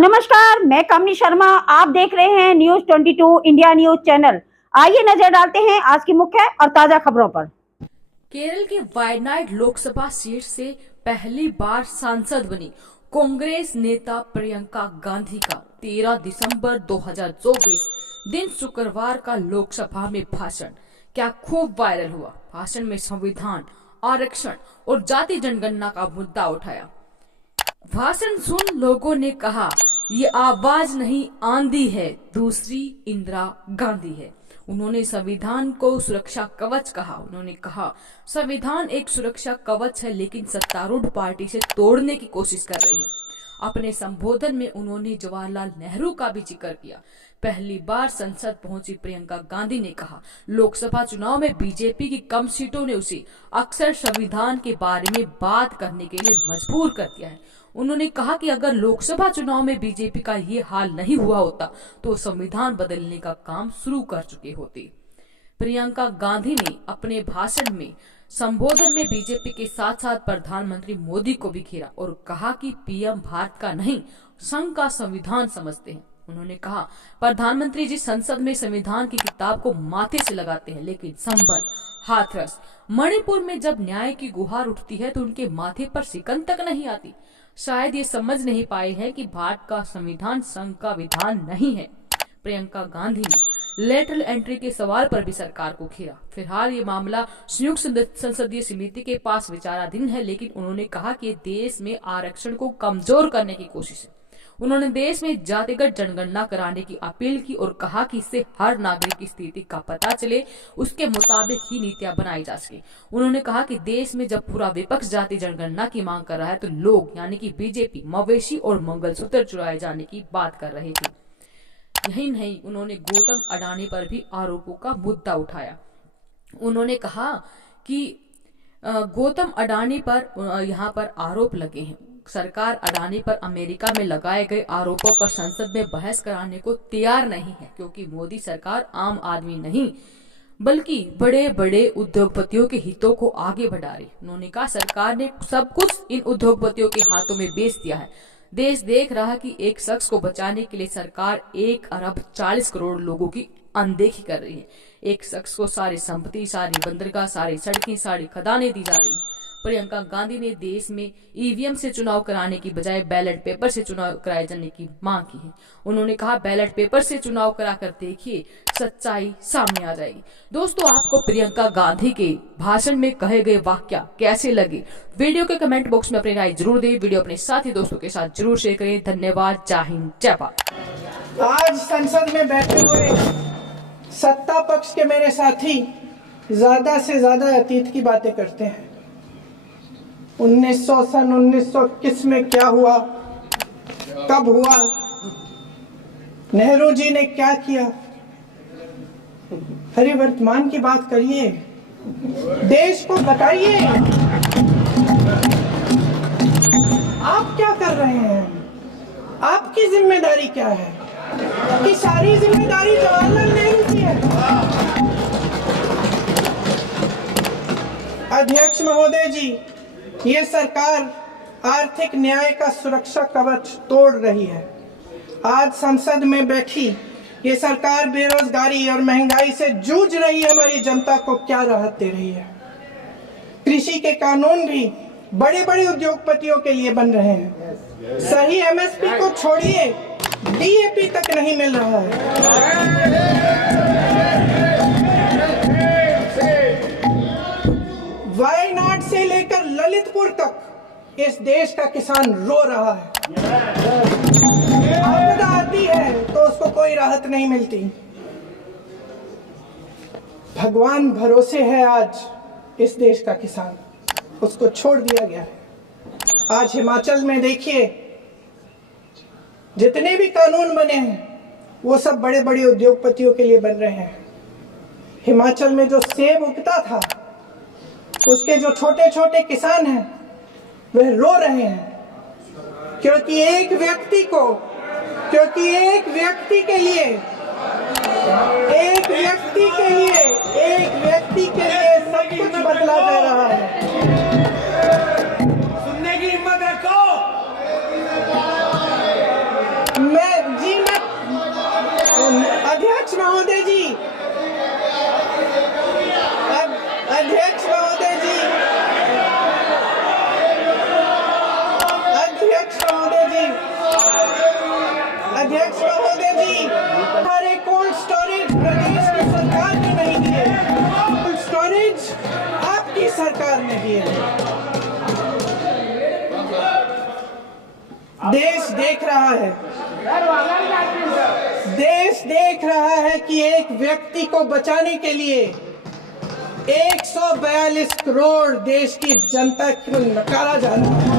नमस्कार, मैं कामनी शर्मा। आप देख रहे हैं न्यूज 22 इंडिया न्यूज चैनल। आइए नजर डालते हैं आज की मुख्य और ताजा खबरों पर। केरल के वायनाड लोकसभा सीट से पहली बार सांसद बनी कांग्रेस नेता प्रियंका गांधी का 13 दिसंबर 2024 दिन शुक्रवार का लोकसभा में भाषण क्या खूब वायरल हुआ। भाषण में संविधान, आरक्षण और जाति जनगणना का मुद्दा उठाया। भाषण सुन लोगों ने कहा, ये आवाज नहीं आंधी है, दूसरी इंदिरा गांधी है। उन्होंने संविधान को सुरक्षा कवच कहा। उन्होंने कहा, संविधान एक सुरक्षा कवच है, लेकिन सत्तारूढ़ पार्टी से तोड़ने की कोशिश कर रही है। अपने संबोधन में उन्होंने जवाहरलाल नेहरू का भी जिक्र किया। पहली बार संसद पहुंची प्रियंका गांधी ने कहा, लोकसभा चुनाव में बीजेपी की कम सीटों ने उसे अक्सर संविधान के बारे में बात करने के लिए मजबूर कर दिया है। उन्होंने कहा कि अगर लोकसभा चुनाव में बीजेपी का ये हाल नहीं हुआ होता तो संविधान बदलने का काम शुरू कर चुके होते। प्रियंका गांधी ने अपने भाषण में संबोधन में बीजेपी के साथ साथ प्रधानमंत्री मोदी को भी घेरा और कहा कि पीएम भारत का नहीं, संघ का संविधान समझते हैं। उन्होंने कहा, प्रधानमंत्री जी संसद में संविधान की किताब को माथे से लगाते हैं, लेकिन संबल, हाथरस, मणिपुर में जब न्याय की गुहार उठती है तो उनके माथे पर सिकन तक नहीं आती। शायद ये समझ नहीं पाए हैं कि भारत का संविधान संघ का विधान नहीं है। प्रियंका गांधी ने लेटरल एंट्री के सवाल पर भी सरकार को घेरा। फिलहाल ये मामला संयुक्त संसदीय समिति के पास विचाराधीन है, लेकिन उन्होंने कहा कि देश में आरक्षण को कमजोर करने की कोशिश है। उन्होंने देश में जातिगत जनगणना कराने की अपील की और कहा कि इससे हर नागरिक की स्थिति का पता चले, उसके मुताबिक ही नीतियां बनाई जा सके। उन्होंने कहा कि देश में जब पूरा विपक्ष जाति जनगणना की मांग कर रहा है तो लोग यानी कि बीजेपी मवेशी और मंगलसूत्र चुराए जाने की बात कर रहे थे। यही नहीं, उन्होंने गौतम अडानी पर भी आरोपों का मुद्दा उठाया। उन्होंने कहा कि गौतम अडानी पर यहाँ पर आरोप लगे हैं। सरकार अडानी पर अमेरिका में लगाए गए आरोपों पर संसद में बहस कराने को तैयार नहीं है, क्योंकि मोदी सरकार आम आदमी नहीं बल्कि बड़े बड़े उद्योगपतियों के हितों को आगे बढ़ा रही। उन्होंने कहा, सरकार ने सब कुछ इन उद्योगपतियों के हाथों में बेच दिया है। देश देख रहा है कि एक शख्स को बचाने के लिए सरकार 1 अरब 40 करोड़ लोगों की अनदेखी कर रही है। एक शख्स को सारी संपत्ति, सारी बंदरगाह, सारी सड़कें, सारी खदानें दी जा रही है। प्रियंका गांधी ने देश में ईवीएम से चुनाव कराने की बजाय बैलेट पेपर से चुनाव कराए जाने की मांग की है। उन्होंने कहा, बैलेट पेपर से चुनाव कराकर देखिए, सच्चाई सामने आ जाएगी। दोस्तों, आपको प्रियंका गांधी के भाषण में कहे गए वाक्य कैसे लगे? वीडियो के कमेंट बॉक्स में अपनी राय जरूर दें। वीडियो अपने साथी दोस्तों के साथ जरूर शेयर करें। धन्यवाद। जय हिंद, जय भारत। आज संसद में बैठे हुए सत्ता पक्ष के मेरे साथी ज्यादा से ज्यादा अतीत की बातें करते हैं। 1921 में क्या हुआ, कब हुआ, नेहरू जी ने क्या किया। अरे वर्तमान की बात करिए, देश को बताइए आप क्या कर रहे हैं, आपकी जिम्मेदारी क्या है। कि सारी जिम्मेदारी जवाहरलाल नेहरू की है। अध्यक्ष महोदय जी, ये सरकार आर्थिक न्याय का सुरक्षा कवच तोड़ रही है। आज संसद में बैठी ये सरकार बेरोजगारी और महंगाई से जूझ रही हमारी जनता को क्या राहत दे रही है। कृषि के कानून भी बड़े बड़े उद्योगपतियों के लिए बन रहे हैं। सही एमएसपी को छोड़िए, डीएपी तक नहीं मिल रहा है। वायनाड से लेकर ललितपुर तक इस देश का किसान रो रहा है। आपदा आती है तो उसको कोई राहत नहीं मिलती। भगवान भरोसे है आज इस देश का किसान, उसको छोड़ दिया गया है। आज हिमाचल में देखिए, जितने भी कानून बने हैं वो सब बड़े बड़े उद्योगपतियों के लिए बन रहे हैं। हिमाचल में जो सेब उगता था, उसके जो छोटे छोटे किसान हैं वह रो रहे हैं, क्योंकि एक व्यक्ति के लिए सब कुछ बदला जा रहा है। सुनने की हिम्मत रखो। आज आपकी सरकार ने दिए हैं। देश देख रहा है, देश देख रहा है कि एक व्यक्ति को बचाने के लिए 142 करोड़ देश की जनता को नकारा जा रहा है।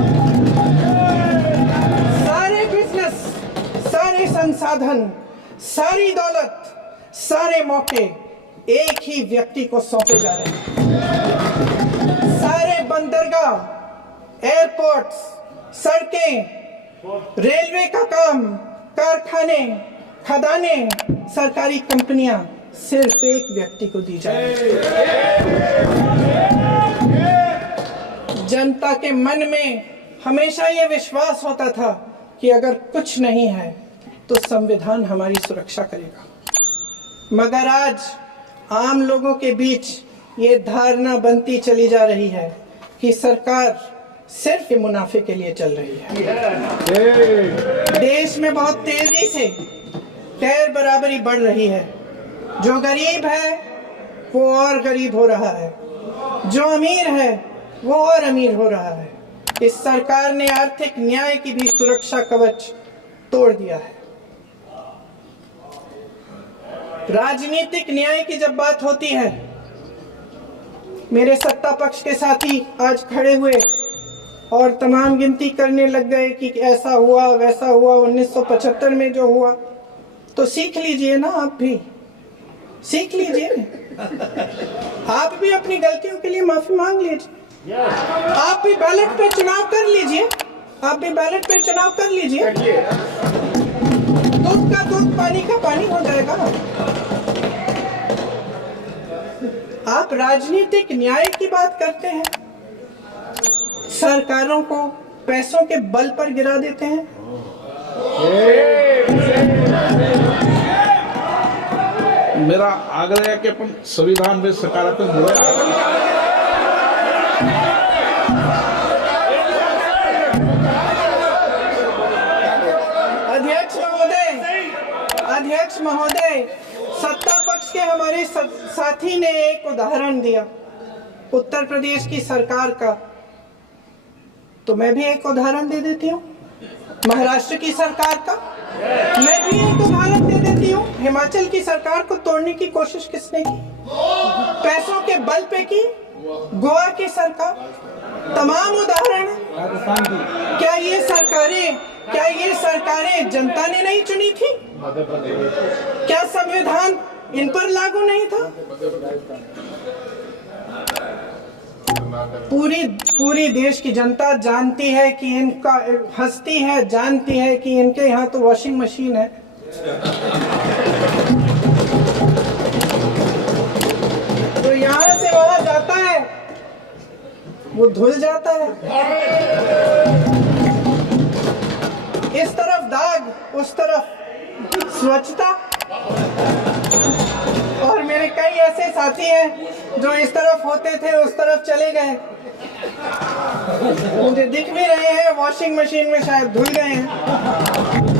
सारे बिजनेस, सारे संसाधन, सारी दौलत, सारे मौके एक ही व्यक्ति को सौंपे जा रहे हैं। सारे बंदरगाह, एयरपोर्ट्स, सड़कें, रेलवे का काम, कारखाने, खदानें, सरकारी कंपनियां सिर्फ एक व्यक्ति को दी जाए। जनता के मन में हमेशा ये विश्वास होता था कि अगर कुछ नहीं है तो संविधान हमारी सुरक्षा करेगा, मगर आज आम लोगों के बीच ये धारणा बनती चली जा रही है कि सरकार सिर्फ मुनाफे के लिए चल रही है। देश में बहुत तेजी से गैर बराबरी बढ़ रही है। जो गरीब है वो और गरीब हो रहा है, जो अमीर है वो और अमीर हो रहा है। इस सरकार ने आर्थिक न्याय की भी सुरक्षा कवच तोड़ दिया है। राजनीतिक न्याय की जब बात होती है, मेरे सत्ता पक्ष के साथी आज खड़े हुए और तमाम गिनती करने लग गए कि ऐसा हुआ वैसा हुआ 1975 में जो हुआ, तो सीख लीजिए ना, आप भी सीख लीजिए। आप भी अपनी गलतियों के लिए माफी मांग लीजिए। आप भी बैलेट पे चुनाव कर लीजिए, आप भी बैलेट पे चुनाव कर लीजिए। दूध का दूध, पानी का पानी हो जाएगा। आप राजनीतिक न्याय की बात करते हैं, सरकारों को पैसों के बल पर गिरा देते हैं। मेरा आग्रह है कि अपन संविधान में सकारात्मक जुड़े। अध्यक्ष महोदय, सत्ता पक्ष के हमारे साथी ने एक उदाहरण दिया उत्तर प्रदेश की सरकार का, तो मैं भी एक उदाहरण दे देती हूँ महाराष्ट्र की सरकार का। मैं भी एक उदाहरण दे देती हूँ हिमाचल की सरकार को तोड़ने की कोशिश किसने की, पैसों के बल पे की, गोवा की सरकार। तमाम उदाहरण। क्या ये सरकारें जनता ने नहीं चुनी थी? क्या संविधान इन पर लागू नहीं था? पूरी देश की जनता जानती है कि इनका हंसती है, जानती है कि इनके यहाँ तो वॉशिंग मशीन है। तो यहाँ से वहां जाता है, वो धुल जाता है। इस तरफ दाग, उस तरफ स्वच्छता। और मेरे कई ऐसे साथी हैं जो इस तरफ होते थे उस तरफ चले गए, मुझे दिख भी रहे हैं, वॉशिंग मशीन में शायद धुल गए हैं।